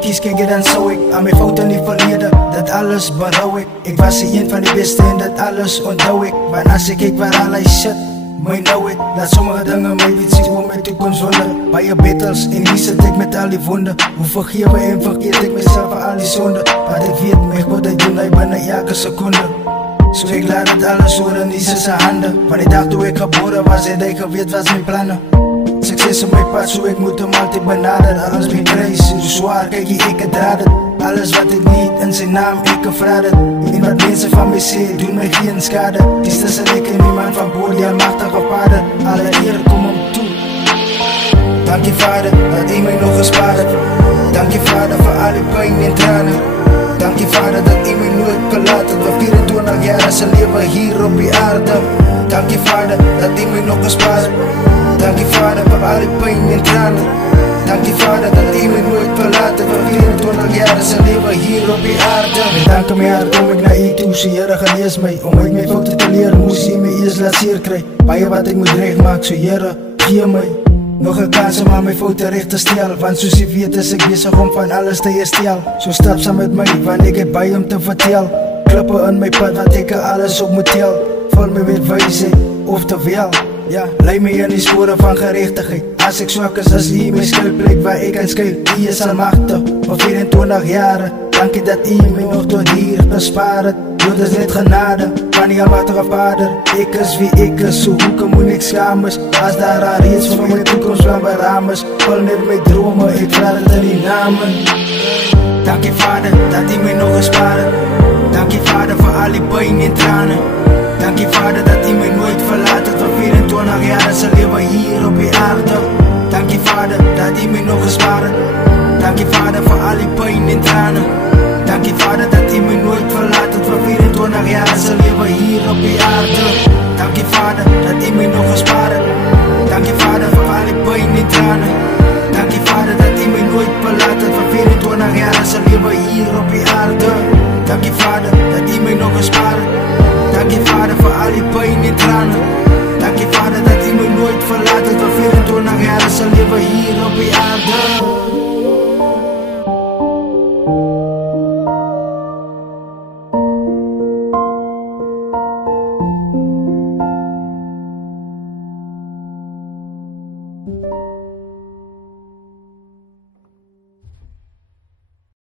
dan kies kijk dan zou ik aan mijn fouten niet verleden. Dat alles berouw ik. Ik was een van de beste en dat alles onthoud ik. Maar als ik kijk waar allerlei shit mij nou it. Laat sommige dingen mij niet zien hoe mijn toekomst wonder. Bij je battles en wie zit ik met al die wonden. Hoe vergeven en vergeet ik mezelf voor al die zonde. Wat ik weet, mij wat ik doe, ik ben elke seconde. Zo ik laat het alles horen, niet in zijn handen. Van die dag toen ik geboren was, en ik weet wat mijn plannen. Succes op mijn pad, zo ik moet hem altijd benaderen. Alles mijn prijs, zo zwaar, kijk je, ik het draad het. Alles wat ik niet, in zijn naam, ik vraag het. En wat mensen van mij zeggen, doen mij geen schade. Het is tussen ik en niemand van boord, die almachtige vader. Alle eer, kom hem toe. Dank je vader, dat u mij nog gespaard hebt. Dank je vader voor al die pijn en tranen. Dank je vader dat u mij nooit verlaten. We 24 jaar zijn leven hier op die aarde. Dank je vader dat u mij nog gespaard hebt. Dank je vader voor al die pijn en tranen. Dank je vader dat u mij nooit verlaten. We 24 jaar zijn leven hier op die aarde. En dank hem jaar kom ik naar u toe, zie Heere genees mij. Om uit mijn fouten te leren, moest u mij eerst laat zeer krijgen. Bij je wat ik moet recht maken, zo Heere, geef mij nog een kans om aan mijn fouten recht te stellen. Want zoals je weet is ik bezig om van alles te herstellen. Zo stap ze met mij, want ik heb bij hem te vertellen. Klippen in mijn pad, want ik er alles op moet tellen. Vol me met wijsheid, oftewel, ja, leid me in die sporen van gerechtigheid. Als ik zwak is, als u mijn schuilplek waar ik aan schuil. U is almachtig, voor 24 jaren. Dank je dat u mij nog tot hier gespaard. Dood is net genade van die almachtige vader. Ik is wie ik is, zo hoeken moet ik schamen. Als daar al iets voor mijn toekomst van beramen. Vol met mijn dromen, ik vraag het in die namen. Dank je vader dat u mij nog gespaard. Dank je vader voor al die pijn en tranen. Dank je vader dat u mij nooit verlaat. Voor 24 jaar zijn leven hier op die aarde. Dank je vader dat u mij nog gespaard. Dank je vader voor al die pijn en tranen. Dank je vader dat u mij nooit verlaat. Voor 24 jaar zijn leven hier op die aarde. Dank je vader dat u mij nog gespaard. Dank je vader voor al die pijn en tranen. Dank je vader dat u mij nooit verlaat. Voor 24 jaar zijn leven hier op die aarde. Dank je vader dat u mij nog gespaard. Dank je vader voor al die pijn en tranen. Dank je vader dat u mij nooit verlaat. Voor 24 jaar zijn leven hier op die aarde.